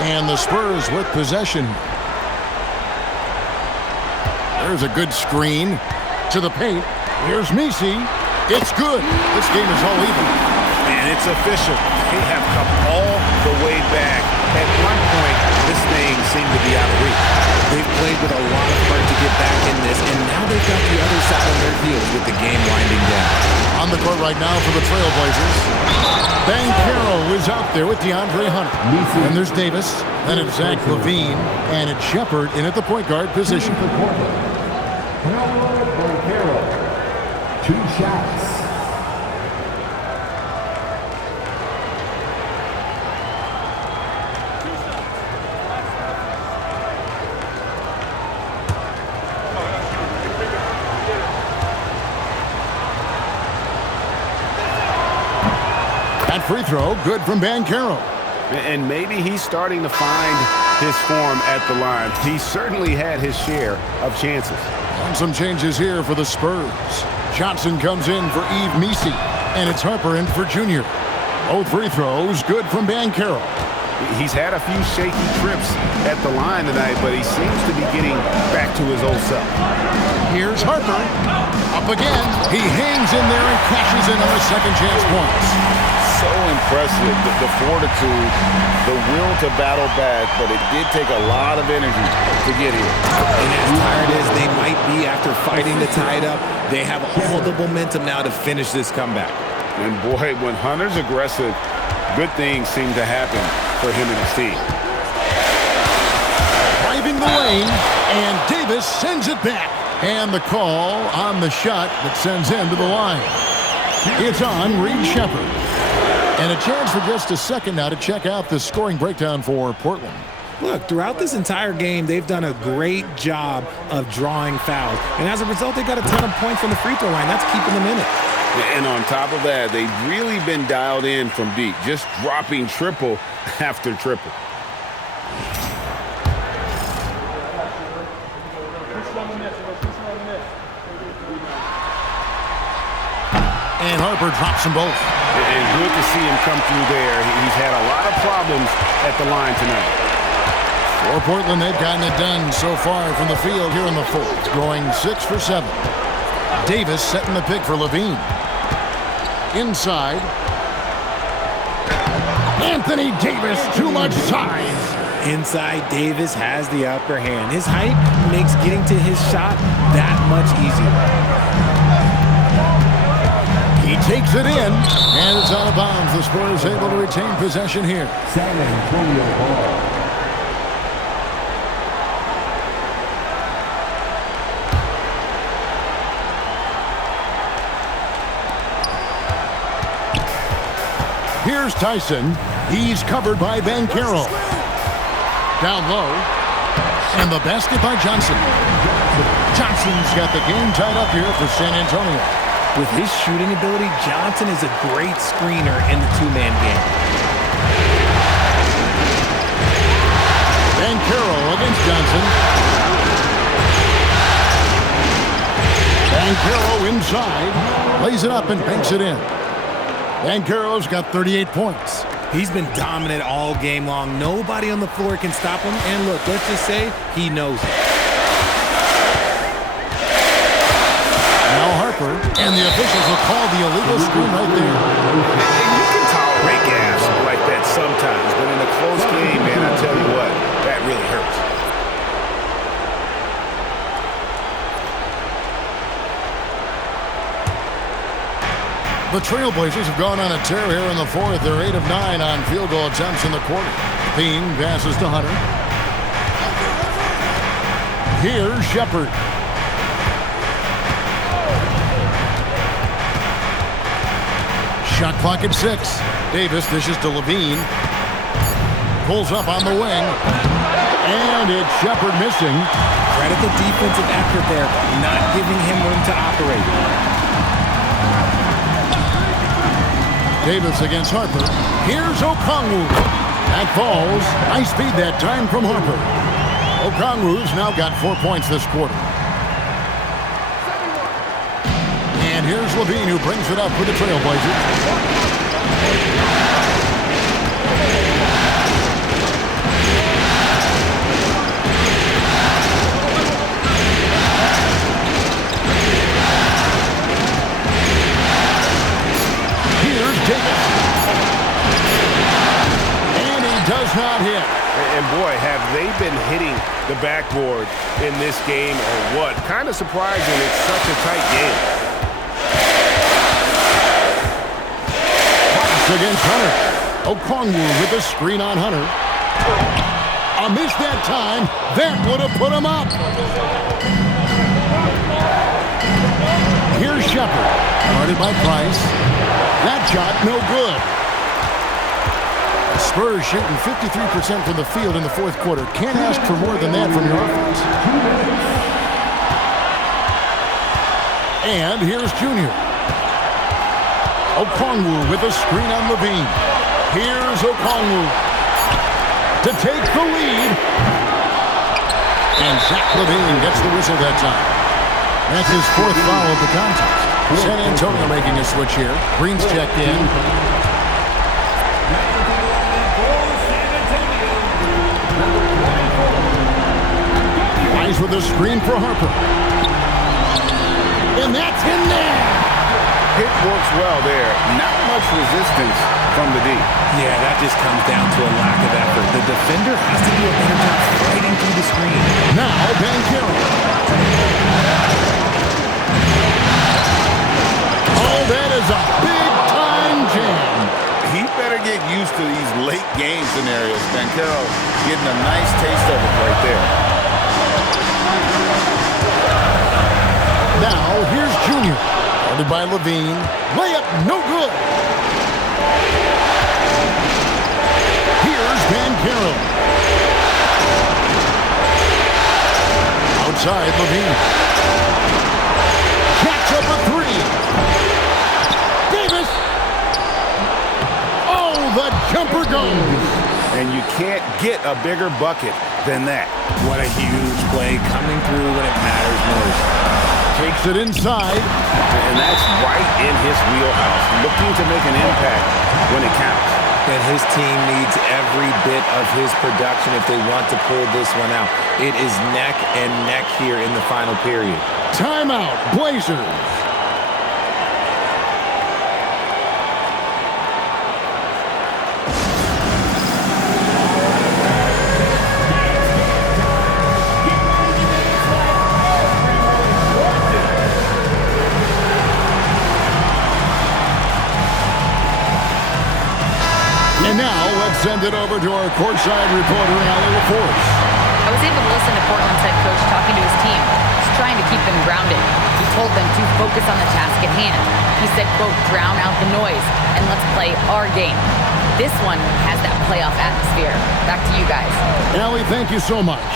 And the Spurs with possession. There's a good screen to the paint. Here's Messi. It's good. This game is all even. And it's official. They have come all the way back. At one point, this thing seemed to be out of reach. They've played with a lot of heart to get back in this, and now they've got the other side on their heels with the game winding down. On the court right now for the Trailblazers. Banchero is out there with DeAndre Hunter. And there's Davis. Then it's Zach LaVine. And it's Shepherd in at the point guard position. Banchero. 2 shots. That free throw, good from Banchero. And maybe he's starting to find his form at the line. He certainly had his share of chances. And some changes here for the Spurs. Johnson comes in for Yves Messi. And it's Harper in for Junior. Both free throws, good from Banchero. He's had a few shaky trips at the line tonight, but he seems to be getting back to his old self. Here's Harper. Up again. He hangs in there and cashes in on his second chance points. So impressive, the fortitude, the will to battle back, but it did take a lot of energy to get here. And as tired as they might be after fighting to tie it up, they have all the momentum now to finish this comeback. And boy, when Hunter's aggressive, good things seem to happen for him and his team. Driving the lane, and Davis sends it back. And the call on the shot that sends him to the line. It's on Reed Shepherd. And a chance for just a second now to check out the scoring breakdown for Portland. Look, throughout this entire game, they've done a great job of drawing fouls. And as a result, they got a ton of points from the free throw line. That's keeping them in it. And on top of that, they've really been dialed in from deep, just dropping triple after triple. And Harper drops them both. And good to see him come through there. He's had a lot of problems at the line tonight. For Portland, they've gotten it done so far from the field here in the fourth, going 6 for 7. Davis setting the pick for LaVine. Inside. Anthony Davis, too much size. Inside, Davis has the upper hand. His height makes getting to his shot that much easier. He takes it in, and it's out of bounds. The Spurs able to retain possession here. San Antonio ball. Here's Tyson. He's covered by Banchero. Down low. And the basket by Johnson. Johnson's got the game tied up here for San Antonio. With his shooting ability, Johnson is a great screener in the two-man game. Banchero against Johnson. Banchero inside. Lays it up and banks it in. Banchero's got 38 points. He's been dominant all game long. Nobody on the floor can stop him. And look, let's just say he knows it. Now Harper, and the officials will call the illegal screen right there. And you can tolerate gas like that sometimes, but in a close game, man, I tell you what, that really hurts. The Trailblazers have gone on a tear here in the fourth. They're 8 of 9 on field goal attempts in the quarter. Bean passes to Hunter. Here's Shepherd. Shot clock at 6. Davis dishes to LaVine. Pulls up on the wing. And it's Shepherd missing. Credit the defensive effort there, not giving him room to operate. Davis against Harper. Here's Okongwu. That falls. Nice speed that time from Harper. Okongwu's now got 4 points this quarter. And here's LaVine who brings it up for the Trailblazers. does not hit. And boy, have they been hitting the backboard in this game or what? Kind of surprising it's such a tight game. Pass against Hunter. Okongwu with the screen on Hunter. A miss that time. That would have put him up. Here's Shepard. Guarded by Price. That shot, no good. Spurs shooting 53% from the field in the fourth quarter. Can't ask for more than that from your offense. And here's Junior. Okongwu with a screen on Levine. Here's Okongwu to take the lead. And Zach Levine gets the whistle that time. That's his fourth foul of the contest. San Antonio making a switch here. Green's checked in. Eyes with a screen for Harper. And that's in there. Hit works well there. Not much resistance from the D. Yeah, that just comes down to a lack of effort. The defender has to do a better job fighting through the screen. Now, Banchero. Oh, that is a big-time jam. He better get used to these late game scenarios. Banchero getting a nice taste of it right there. Now, here's Junior. Guarded by Levine. Layup, no good. Here's Banchero. Outside, Levine. Jacks up a three. Davis. Oh, the jumper goes. And you can't get a bigger bucket than that. What a huge play coming through when it matters most. Takes it inside. And that's right in his wheelhouse. Looking to make an impact when it counts. And his team needs every bit of his production if they want to pull this one out. It is neck and neck here in the final period. Timeout, Blazers. And now, let's send it over to our courtside reporter, Allie LaForce. I was able to listen to Portland's head coach talking to his team. He's trying to keep them grounded. He told them to focus on the task at hand. He said, quote, drown out the noise and let's play our game. This one has that playoff atmosphere. Back to you guys. Allie, thank you so much.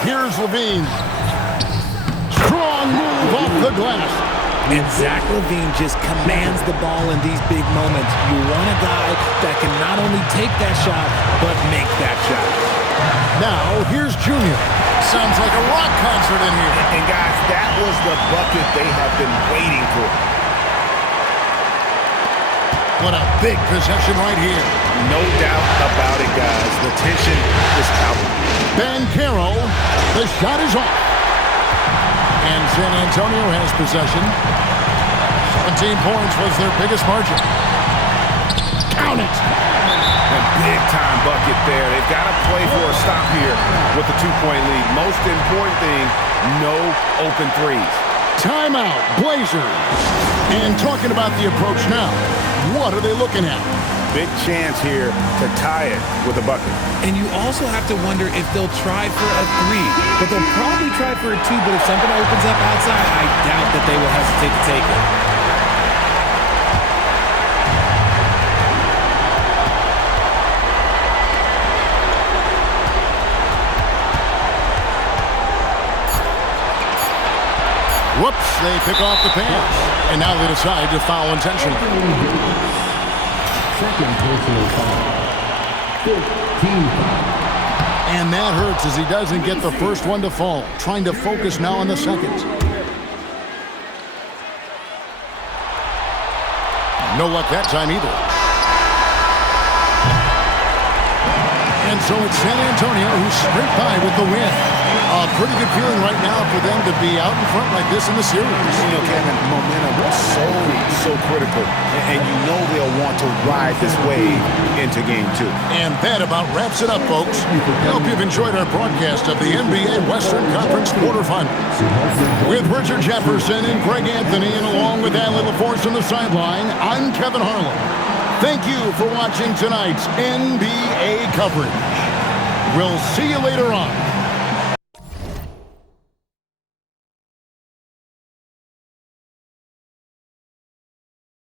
Here's Levine. Strong move off the glass. And Zach Levine just commands the ball in these big moments. You want a guy that can not only take that shot, but make that shot. Now, here's Junior. Sounds like a rock concert in here. And guys, that was the bucket they have been waiting for. What a big possession right here. No doubt about it, guys. The tension is palpable. Banchero, the shot is off. And San Antonio has possession. 17 points was their biggest margin. Count it. A big-time bucket there. They've got to play for a stop here with the two-point lead. Most important thing, no open threes. Timeout, Blazers. And talking about the approach now, what are they looking at? Big chance here to tie it with a bucket. And you also have to wonder if they'll try for a three. But they'll probably try for a two, but if something opens up outside, I doubt that they will hesitate to take it. Whoops, they pick off the pass. And now they decide to foul intentionally. Second personal foul. 15 foul. And that hurts as he doesn't get the first one to fall. Trying to focus now on the second. No luck that time either. And so it's San Antonio who scraped by with the win. A pretty good feeling right now for them to be out in front like this in the series. You know, Kevin, momentum is so critical, and you know they'll want to ride this wave into game 2. And that about wraps it up, folks. I hope you've enjoyed our broadcast of the NBA Western Conference quarterfinals. With Richard Jefferson and Greg Anthony, and along with Allie LaForce on the sideline, I'm Kevin Harlan. Thank you for watching tonight's NBA coverage. We'll see you later on.